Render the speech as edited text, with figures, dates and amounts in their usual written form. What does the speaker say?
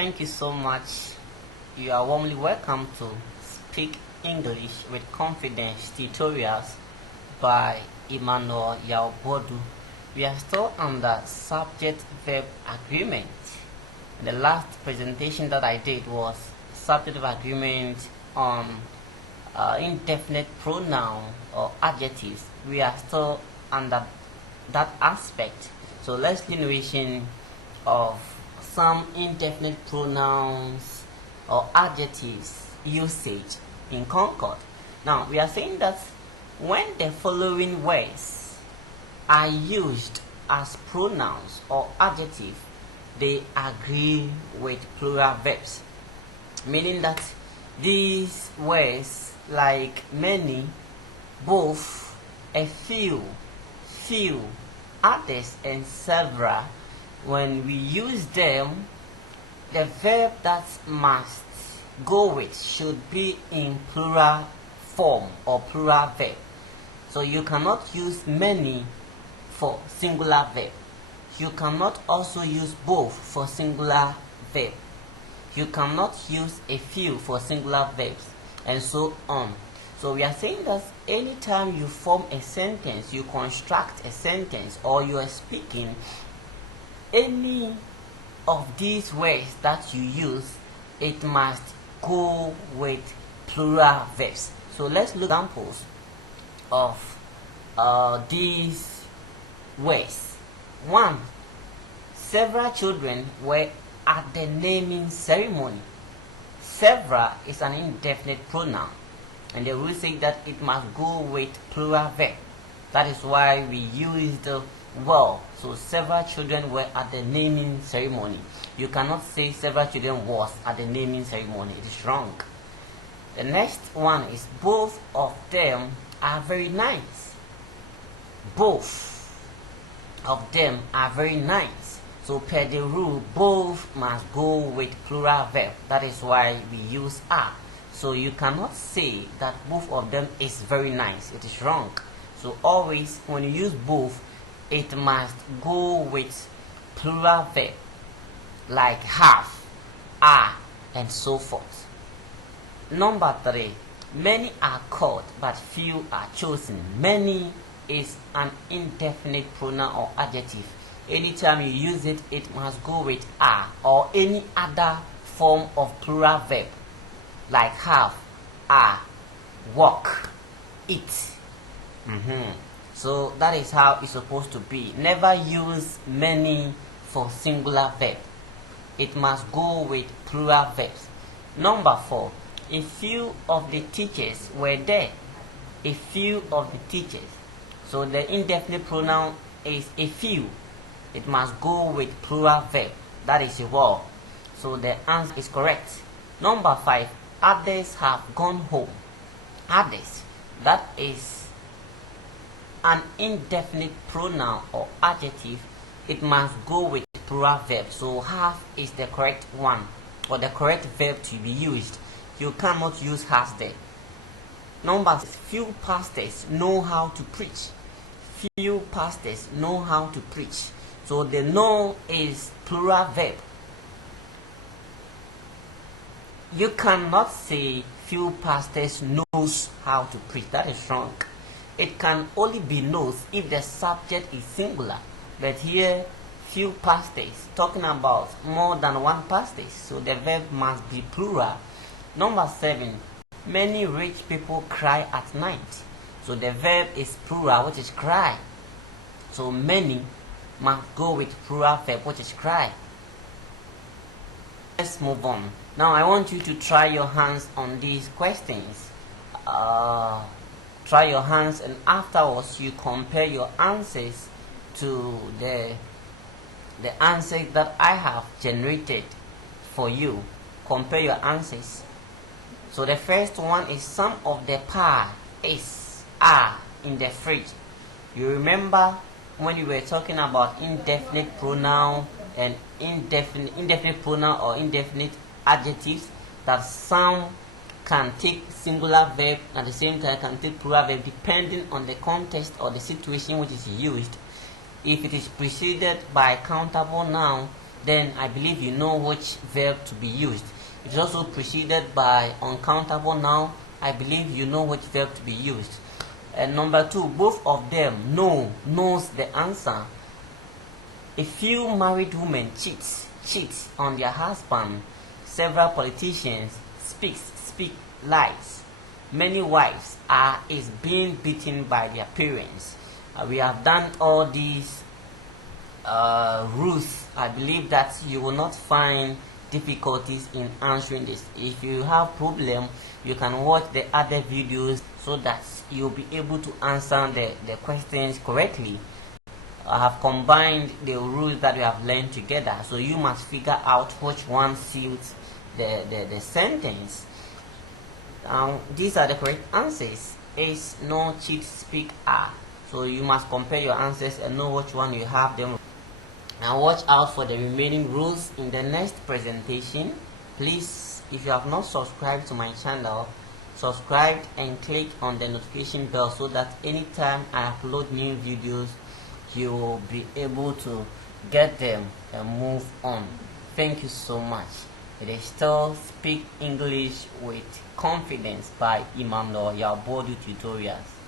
Thank you so much. You are warmly welcome to Speak English with Confidence tutorials by Emmanuel Yaobodu. We are still under subject-verb agreement. The last presentation that I did was subject-verb agreement on indefinite pronoun or adjectives. We are still under that aspect. So let's continuation of some indefinite pronouns or adjectives usage in Concord. Now we are saying that when the following words are used as pronouns or adjectives, they agree with plural verbs, meaning that these words like many, both, a few, others, and several, when we use them, the verb that must go with should be in plural form or plural verb. So you cannot use many for singular verb. You cannot also use both for singular verb. You cannot use a few for singular verbs, and so on. So we are saying that anytime you form a sentence, you construct a sentence, or you are speaking, any of these words that you use, it must go with plural verbs. So let's look at examples of these words. 1. Several children were at the naming ceremony. Several is an indefinite pronoun, and the rule says that it must go with plural verb. That is why we used well. So several children were at the naming ceremony. You cannot say several children was at the naming ceremony. It is wrong. The next one is both of them are very nice. Both of them are very nice. So per the rule, both must go with plural verb. That is why we use are. So you cannot say that both of them is very nice. It is wrong. So always when you use both, it must go with plural verb like have, are, and so forth. Number 3, many are called but few are chosen. Many is an indefinite pronoun or adjective. Anytime you use it, it must go with are or any other form of plural verb like have, are, walk, eat. So that is how it's supposed to be. Never use many for singular verb. It must go with plural verbs. Number 4, a few of the teachers were there. A few of the teachers. So the indefinite pronoun is a few. It must go with plural verb. That is a word. So the answer is correct. Number 5, others have gone home. Others, that is an indefinite pronoun or adjective. It must go with plural verb. So have is the correct one, or the correct verb to be used. You cannot use has there. Number 6, few pastors know how to preach. Few pastors know how to preach. So the know is plural verb. You cannot say few pastors knows how to preach. That is wrong. It can only be knows if the subject is singular. But here, few pastors, talking about more than one pastor. So the verb must be plural. Number 7, many rich people cry at night. So the verb is plural, which is cry. So many must go with plural verb, which is cry. Let's move on. Now I want you to try your hands on these questions. Try your hands, and afterwards you compare your answers to the answers that I have generated for you. Compare your answers. So the first one is some of the pie are in the fridge. You remember when we were talking about indefinite pronoun and indefinite pronoun or indefinite adjectives, that some can take singular verb at the same time can take plural verb depending on the context or the situation which is used. If it is preceded by countable noun, then I believe you know which verb to be used. If it's also preceded by uncountable noun, I believe you know which verb to be used. And number 2, both of them knows the answer. A few married women cheat on their husband. Several politicians speak lies. Many wives is being beaten by their parents. We have done all these rules. I believe that you will not find difficulties in answering this. If you have problem, you can watch the other videos so that you'll be able to answer the questions correctly. I have combined the rules that we have learned together, so you must figure out which one suits the sentence. These are the correct answers. Is, no, cheat, speak, are. So you must compare your answers and know which one you have them. And watch out for the remaining rules in the next presentation. Please, if you have not subscribed to my channel, subscribe and click on the notification bell so that anytime I upload new videos, you will be able to get them and move on. Thank you so much. It is still Speak English with Confidence by Emmanuel Yabodu Tutorials.